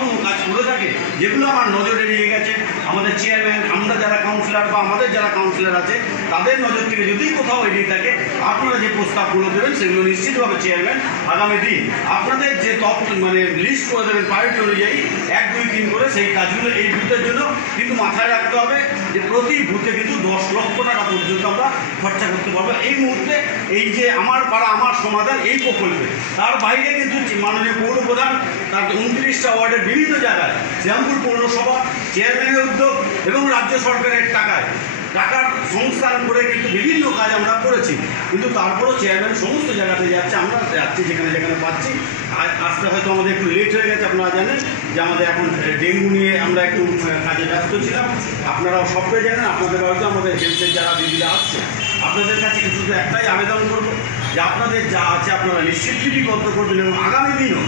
কোনো কাজ করে থাকে, যেগুলো আমার নজরে এড়িয়ে গেছে, আমাদের চেয়ারম্যান আমরা যারা কাউন্সিলর বা আমাদের যারা কাউন্সিলর আছে, তাদের নজর থেকে যদি কোথাও এড়িয়ে থাকে, আপনারা যে প্রস্তাবগুলো দেবেন, সেগুলো নিশ্চিতভাবে চেয়ারম্যান আগামী দিন আপনাদের যে টপ মানে লিস্ট করে দেবেন প্রায়োরিটি অনুযায়ী, এক, দুই, তিন করে সেই কাজগুলো এই বুথের জন্য কিন্তু মাথায় রাখতে হবে যে প্রতি বুথে কিন্তু দশ লক্ষ টাকা পর্যন্ত আমরা খরচা করতে পারব। এই মুহূর্তে এই যে আমার পাড়া, আমার সমাধান এই প্রকল্পে। তার বাইরে কিন্তু মাননীয় পৌর প্রধান তার উনত্রিশটা ওয়ার্ডের বিভিন্ন জায়গায় শ্যামপুর পৌরসভা, চেয়ারম্যানের উদ্যোগ এবং রাজ্য সরকারের টাকায়। টাকার সংস্থান করে কিন্তু বিভিন্ন কাজ আমরা করেছি। কিন্তু তারপরও চেয়ারম্যান সমস্ত জায়গাতে যাচ্ছে, আমরা যাচ্ছি, যেখানে যেখানে পাচ্ছি। আসতে হয়তো আমাদের একটু লেট হয়ে গেছে, আপনারা জানেন যে আমাদের এখন ডেঙ্গু নিয়ে আমরা একটু কাজে ব্যস্ত ছিলাম। আপনারাও সবটাই জানেন, আপনাদের বাড়িতে আমাদের হেলথের যারা দিদিরা আসছে, আপনাদের কাছে শুধু একটাই আবেদন করব যে আপনাদের যা আছে আপনারা নিশ্চিত লিপিবদ্ধ করবেন এবং আগামী দিনও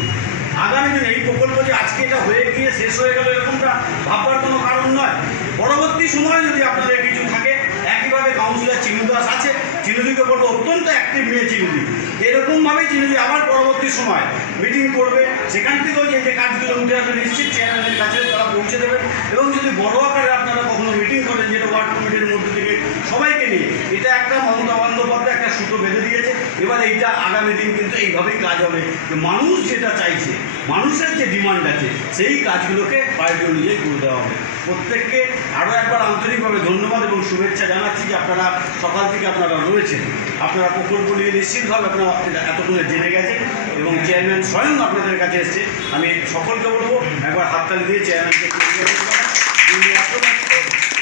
আগামী দিনে এই প্রকল্প যে আজকে এটা হয়ে গিয়ে শেষ হয়ে গেল এরকমটা ভাববার কোনো কারণ নয়। পরবর্তী সময়ে যদি আপনাদের কিছু থাকে, একইভাবে কাউন্সিলর চিনু দাস আছে। চিনুদিকে বলব, অত্যন্ত অ্যাক্টিভ মেয়ে চিনুদি এরকমভাবেই চিনুদি আবার পরবর্তী সময় মিটিং করবে। সেখান থেকেও যে যে কাজগুলো উঠে আসবে, নিশ্চিত চেয়ারম্যানের কাছে তারা পৌঁছে দেবেন এবং যদি বড় আকারে আপনারা কখনো মিটিং করেন, যেটা ওয়ার্ড কমিটির মধ্যে থেকে সবাইকে নিয়ে, এটা একটা মমতা বন্দ্যোপাধ্যায় একটা সুতো বেঁধে দিয়েছে এবার এইটা আগামী দিন কিন্তু এইভাবেই কাজ হবে। মানুষ যেটা চাইছে, মানুষের যে ডিমান্ড আছে, সেই কাজগুলোকে প্রায়োরিটি অনুযায়ী করে দেওয়া হবে। প্রত্যেককে আরও একবার আন্তরিকভাবে ধন্যবাদ এবং শুভেচ্ছা জানাচ্ছি যে আপনারা সকাল থেকে আপনারা রয়েছেন। আপনারা প্রকল্প নিয়ে নিশ্চিতভাবে আপনারা এতক্ষণে জেনে গেছেন এবং চেয়ারম্যান স্বয়ং আপনাদের কাছে এসছে। আমি সকলকে বলব, একবার হাততালি দিয়ে চেয়ারম্যানকে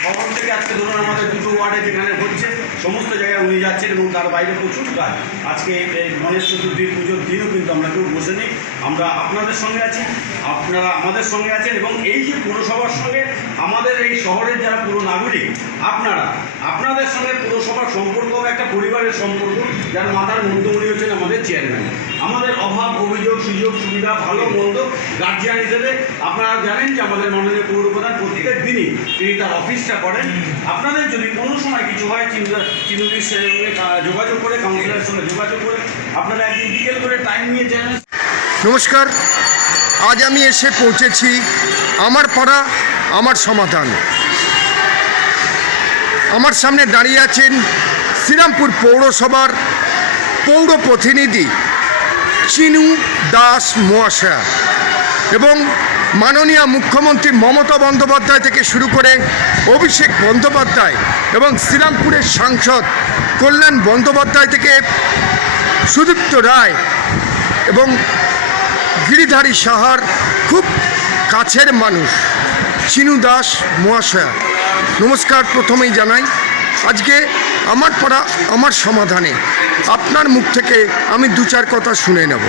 খবর থেকে আজকে ধরুন আমাদের দুটো ওয়ার্ডে যেখানে হচ্ছে, সমস্ত জায়গায় উনি যাচ্ছেন এবং তার বাইরে প্রচুর কাজ। আজকে এই গণেশ চতুর্থী পুজোর দিনও কিন্তু আমরা কেউ বসে নেই। আমরা আপনাদের সঙ্গে আছি, আপনারা আমাদের সঙ্গে আছেন এবং এই যে পুরসভার সঙ্গে আমাদের এই শহরের যারা পুরো নাগরিক, আপনারা, আপনাদের সঙ্গে পুরসভার সম্পর্ক একটা পরিবারের সম্পর্ক, যার মাথার মধ্যমণি হচ্ছেন আমাদের চেয়ারম্যান আমাদের অভাব, অভিযোগ, সুযোগ, সুবিধা, ভালো মন্দ গার্জিয়ান হিসেবে আপনারা জানেন যে আমাদের মাননীয় পৌর প্রধান প্রত্যেক দিনই তিনি তার অফিসটা করেন। আপনাদের যদি কোনো সময় কিছু হয় চিনুদির সঙ্গে যোগাযোগ করে কাউন্সিলরের সঙ্গে যোগাযোগ করে, আপনারা একদিন বিকেল করে টাইম নিয়ে যান। নমস্কার। আজ আমি এসে পৌঁছেছি আমার পাড়া, আমার সমাধান। আমার সামনে দাঁড়িয়ে আছেন শ্রীরামপুর পৌরসভার পৌর প্রতিনিধি চিনু দাস মহাশয়া। এবং মাননীয় মুখ্যমন্ত্রী মমতা বন্দ্যোপাধ্যায় থেকে শুরু করে অভিষেক বন্দ্যোপাধ্যায় এবং শ্রীরামপুরের সাংসদ কল্যাণ বন্দ্যোপাধ্যায় থেকে সুদীপ্ত রায় এবং গিরিধারী সাহার খুব কাছের মানুষ, চিনু দাস মহাশয়া। নমস্কার, প্রথমেই জানাই, আজকে আমার পড়া আমার সমাধানে। আপনার মুখ থেকে আমি দু চার কথা শুনে নেব।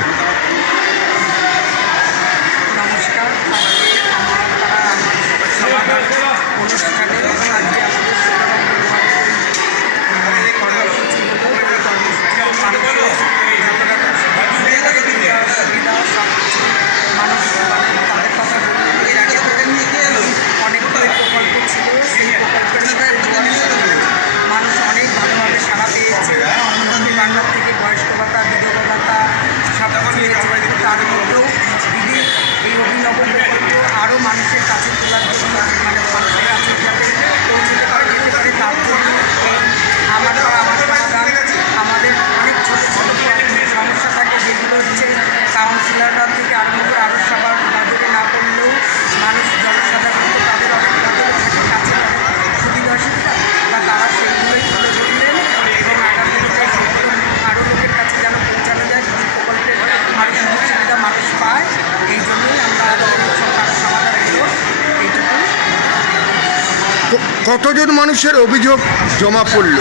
কতজন মানুষের অভিযোগ জমা পড়ল?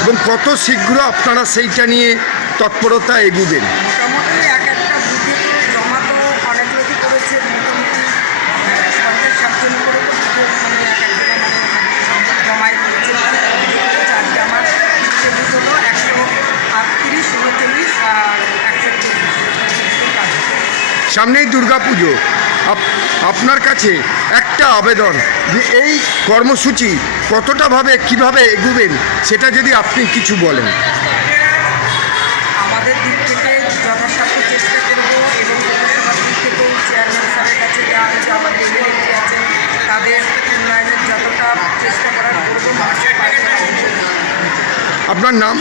এবং কত শীঘ্র আপনারা সেইটা নিয়ে তৎপরতা এগুবেন? মানে মানে সামনেই দুর্গাপুজো। আপ- আপনার কাছে একটা আবেদন যে এই কর্মসূচি কতটাভাবে কীভাবে এগুবেন সেটা যদি আপনি কিছু বলেন। আমাদের দিক থেকে যথাসাধ্য চেষ্টা করব এবং থেকেও চেয়ারম্যান স্যারের কাছে যা আছে আমাদের এমএলএ আছে তাদের উন্নয়নের যতটা চেষ্টা করার করব মানুষের পাশে থাকব। আপনার নাম?